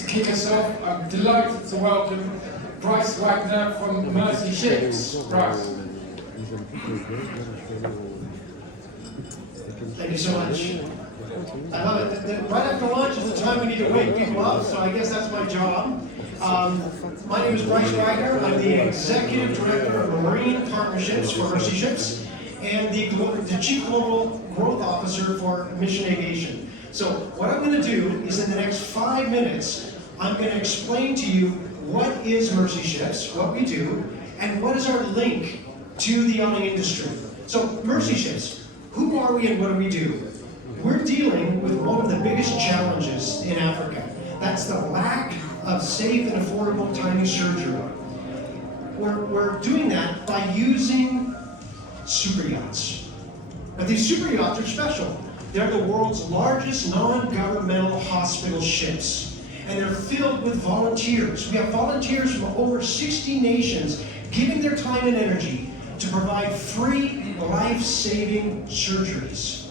to kick us off, I'm delighted to welcome Bryce Wagner from Mercy Ships. Bryce. Thank you so much. I love it. Right after lunch is the time we need to wake people up, so I guess that's my job. My name is Bryce Wagner. I'm the Executive Director of Marine Partnerships for Mercy Ships and the Chief Global Growth Officer for Mission Aviation. So what I'm going to do is in the next 5 minutes, I'm going to explain to you what is Mercy Ships, what we do, and what is our link to the yachting industry. So Mercy Ships, who are we and what do we do? We're dealing with one of the biggest challenges in Africa. That's the lack of safe and affordable tiny surgery. We're doing that by using super yachts. But these super yachts are special. They're the world's largest non-governmental hospital ships. And they're filled with volunteers. We have volunteers from over 60 nations giving their time and energy to provide free, life-saving surgeries.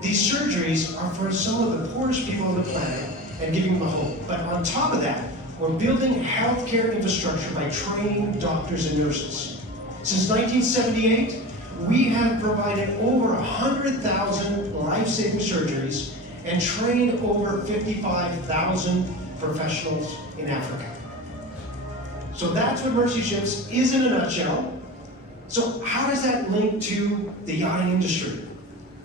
These surgeries are for some of the poorest people on the planet and giving them a hope. But on top of that, we're building healthcare infrastructure by training doctors and nurses. Since 1978, we have provided over 100,000 life-saving surgeries and trained over 55,000 professionals in Africa. So that's what Mercy Ships is in a nutshell. So how does that link to the yachting industry?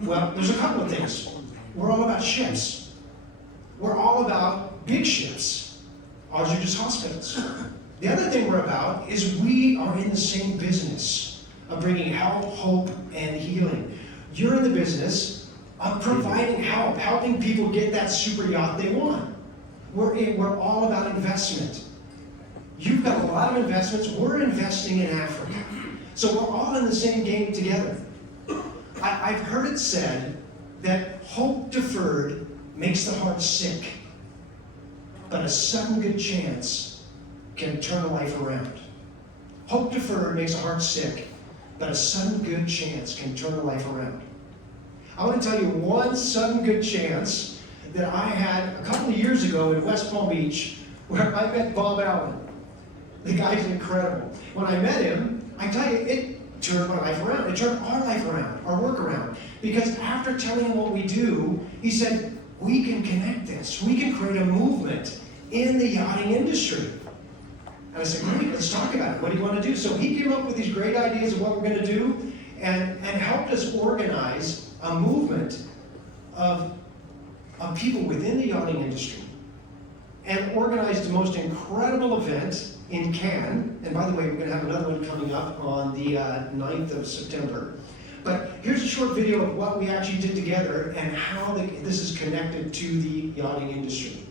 Well, there's a couple of things. We're all about ships. We're all about big ships. Ours are just hospitals. The other thing we're about is we are in the same business of bringing help, hope, and healing. You're in the business of providing help, helping people get that super yacht they want. We're all about investment. You've got a lot of investments. We're investing in Africa. So we're all in the same game together. I've heard it said that hope deferred makes the heart sick, but a sudden good chance can turn a life around. Hope deferred makes a heart sick, but a sudden good chance can turn a life around. I want to tell you one sudden good chance that I had a couple of years ago in West Palm Beach, where I met Bob Allen. The guy's incredible. When I met him, I tell you, it turned my life around. It turned our life around, our work around. Because after telling him what we do, he said, we can connect this. We can create a movement in the yachting industry. And I said, great, let's talk about it. What do you want to do? So he came up with these great ideas of what we're going to do and helped us organize a movement of people within the yachting industry and organized the most incredible event in Cannes. And by the way, we're going to have another one coming up on the 9th of September. But here's a short video of what we actually did together and how this is connected to the yachting industry.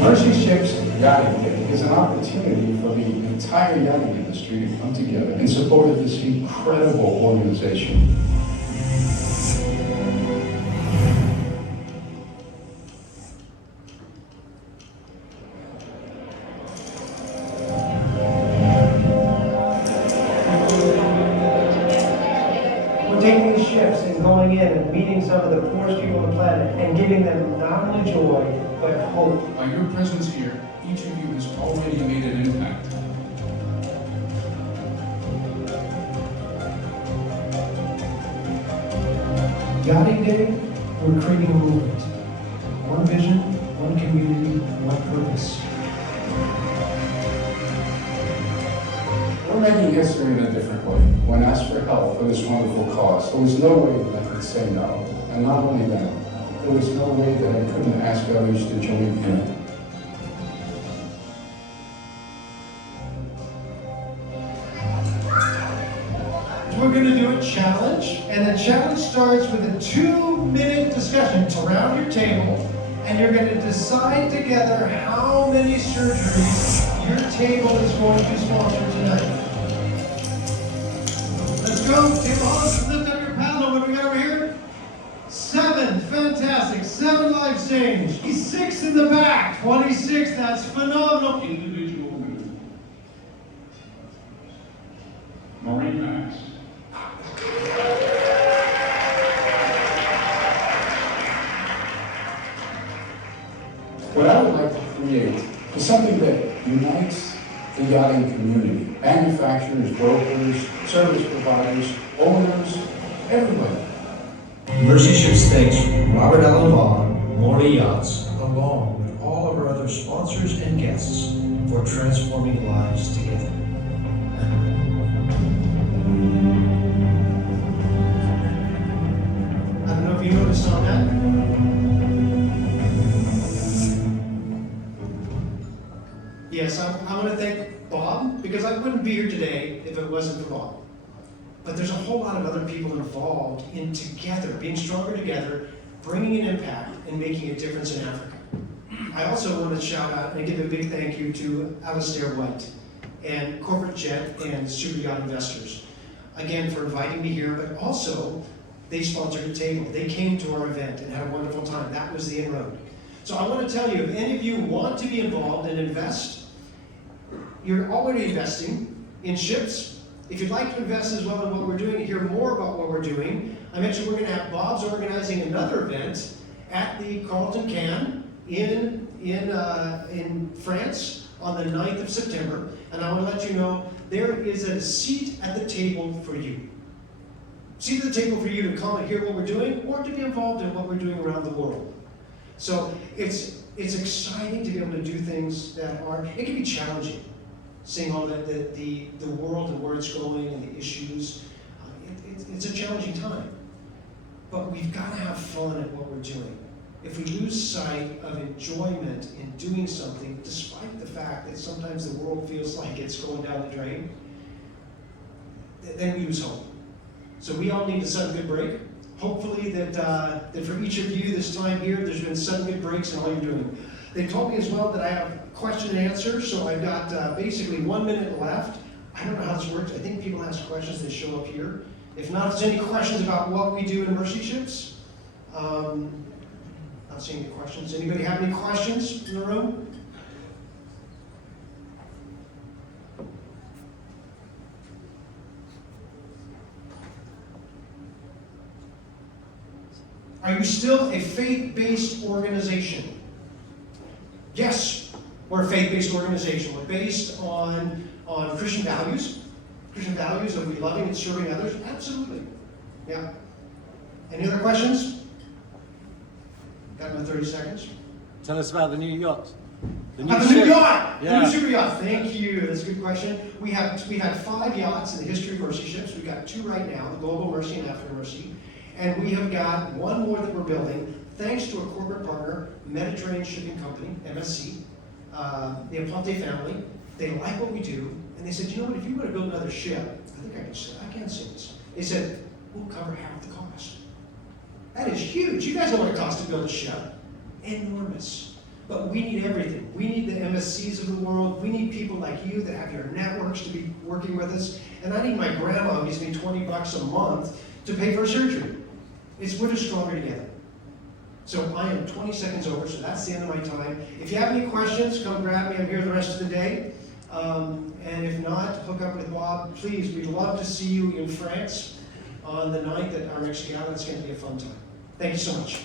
Mercy Ships Yachting Day is an opportunity for the entire yachting industry to come together in support of this incredible organization. We're taking these ships and going in and meeting some of the poorest people on the planet and giving them not only joy, but hope. By your presence here, each of you has already made an impact. Yachting Day, we're creating a movement. One vision, one community, one purpose. We're making history in a different way. When asked for help for this wonderful cause, there was no way that I could say no. And not only that, there was no way that I couldn't ask others to join in. We're going to do a challenge, and the challenge starts with a 2-minute discussion around your table, and you're going to decide together how many surgeries your table is going to sponsor tonight. Let's go. Table host, lift up your paddle. What do we got over here? 7. Fantastic. 7 life savings. 26 in the back. 26. That's phenomenal. Individual Marine Max. something that unites the yachting community, manufacturers, brokers, service providers, owners, everybody. Mercy Ships thanks Robert Allen Vaughn, Morley Yachts, along with all of our other sponsors and guests for transforming lives together. I don't know if you noticed on that. Yes, I want to thank Bob, because I wouldn't be here today if it wasn't for Bob. But there's a whole lot of other people involved in together, being stronger together, bringing an impact and making a difference in Africa. I also want to shout out and give a big thank you to Alistair White and Corporate Jet and Superyacht investors, again, for inviting me here, but also they sponsored a table. They came to our event and had a wonderful time. That was the inroad. So I want to tell you, if any of you want to be involved and invest, you're already investing in ships. If you'd like to invest as well in what we're doing, hear more about what we're doing, I mentioned we're going to have Bob's organizing another event at the Carlton Cannes in France on the 9th of September. And I want to let you know there is a seat at the table for you. Seat at the table for you to come and hear what we're doing or to be involved in what we're doing around the world. So it's exciting to be able to do things that are, it can be challenging, seeing all the world and where it's going and the issues. It's a challenging time. But we've got to have fun at what we're doing. If we lose sight of enjoyment in doing something, despite the fact that sometimes the world feels like it's going down the drain, then we lose hope. So we all need a sudden good break. Hopefully that for each of you this time here, there's been sudden good breaks in all you're doing. They told me as well that I have question and answer, so I've got basically 1 minute left. I don't know how this works. I think people ask questions, they show up here. If not, if there's any questions about what we do in Mercy Ships, not seeing any questions. Anybody have any questions in the room? Are you still a faith-based organization? Yes, we're a faith-based organization. We're based on Christian values of loving and serving others. Absolutely. Yeah. Any other questions? Got about 30 seconds. Tell us about the new yacht. The new yacht! Yeah. The new super yacht. Thank you. That's a good question. We had 5 yachts in the history of Mercy Ships. We've got 2 right now, the Global Mercy and African Mercy. And we have got 1 more that we're building, thanks to a corporate partner, Mediterranean Shipping Company, MSC, the Aponte family. They like what we do, and they said, you know what, if you want to build another ship, I can't say this. They said, we'll cover half the cost. That is huge. You guys know what it costs to build a ship. Enormous. But we need everything. We need the MSCs of the world. We need people like you that have your networks to be working with us. And I need my grandma, who gives me $20 a month, to pay for surgery. We're just stronger together. So I am 20 seconds over, so that's the end of my time. If you have any questions, come grab me. I'm here the rest of the day. And if not, hook up with Bob. Please, we'd love to see you in France on the 9th at our next gala. It's going to be a fun time. Thank you so much.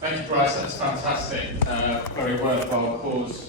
Thank you, Bryce. That's fantastic. Very worthwhile cause.